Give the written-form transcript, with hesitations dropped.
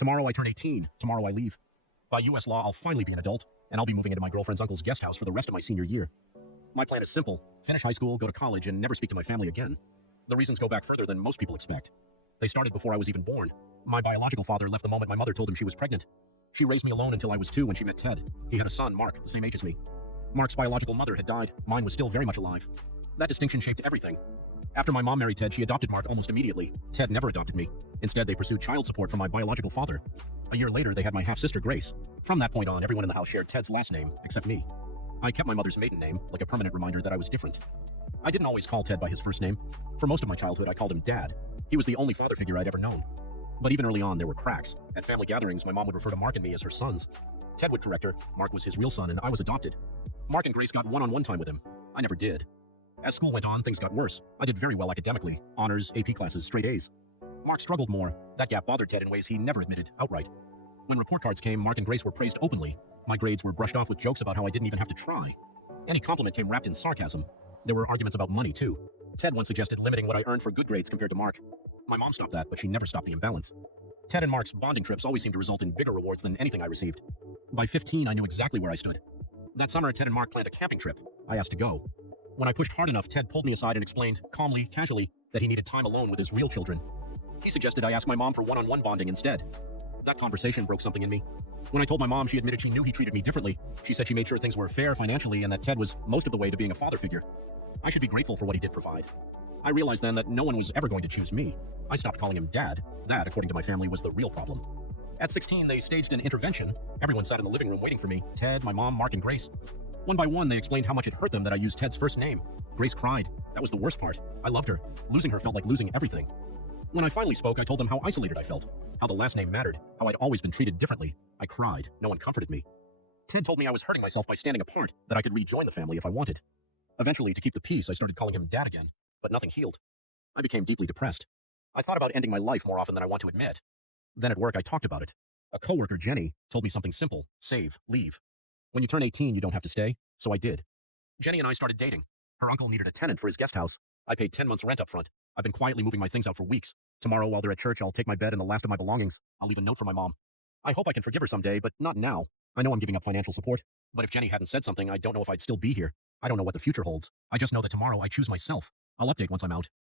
Tomorrow I turn 18. Tomorrow I leave. By US law, I'll finally be an adult, and I'll be moving into my girlfriend's uncle's guest house for the rest of my senior year. My plan is simple: finish high school, go to college, and never speak to my family again. The reasons go back further than most people expect. They started before I was even born. My biological father left the moment my mother told him she was pregnant. She raised me alone until I was 2 when she met Ted. He had a son, Mark, the same age as me. Mark's biological mother had died. Mine was still very much alive. That distinction shaped everything. After my mom married Ted, she adopted Mark almost immediately. Ted never adopted me. Instead, they pursued child support from my biological father. A year later, they had my half-sister, Grace. From that point on, everyone in the house shared Ted's last name, except me. I kept my mother's maiden name, like a permanent reminder that I was different. I didn't always call Ted by his first name. For most of my childhood, I called him Dad. He was the only father figure I'd ever known. But even early on, there were cracks. At family gatherings, my mom would refer to Mark and me as her sons. Ted would correct her. Mark was his real son, and I was adopted. Mark and Grace got one-on-one time with him. I never did. As school went on, things got worse. I did very well academically. Honors, AP classes, straight A's. Mark struggled more. That gap bothered Ted in ways he never admitted outright. When report cards came, Mark and Grace were praised openly. My grades were brushed off with jokes about how I didn't even have to try. Any compliment came wrapped in sarcasm. There were arguments about money, too. Ted once suggested limiting what I earned for good grades compared to Mark. My mom stopped that, but she never stopped the imbalance. Ted and Mark's bonding trips always seemed to result in bigger rewards than anything I received. By 15, I knew exactly where I stood. That summer, Ted and Mark planned a camping trip. I asked to go. When I pushed hard enough, Ted pulled me aside and explained, calmly, casually, that he needed time alone with his real children. He suggested I ask my mom for one-on-one bonding instead. That conversation broke something in me. When I told my mom, she admitted she knew he treated me differently. She said she made sure things were fair financially and that Ted was most of the way to being a father figure. I should be grateful for what he did provide. I realized then that no one was ever going to choose me. I stopped calling him Dad. That, according to my family, was the real problem. At 16, they staged an intervention. Everyone sat in the living room waiting for me. Ted, my mom, Mark, and Grace. One by one, they explained how much it hurt them that I used Ted's first name. Grace cried. That was the worst part. I loved her. Losing her felt like losing everything. When I finally spoke, I told them how isolated I felt, how the last name mattered, how I'd always been treated differently. I cried. No one comforted me. Ted told me I was hurting myself by standing apart, that I could rejoin the family if I wanted. Eventually, to keep the peace, I started calling him Dad again, but nothing healed. I became deeply depressed. I thought about ending my life more often than I want to admit. Then at work, I talked about it. A coworker, Jenny, told me something simple: save, leave. When you turn 18, you don't have to stay, so I did. Jenny and I started dating. Her uncle needed a tenant for his guest house. I paid 10 months rent up front. I've been quietly moving my things out for weeks. Tomorrow, while they're at church, I'll take my bed and the last of my belongings. I'll leave a note for my mom. I hope I can forgive her someday, but not now. I know I'm giving up financial support. But if Jenny hadn't said something, I don't know if I'd still be here. I don't know what the future holds. I just know that tomorrow I choose myself. I'll update once I'm out.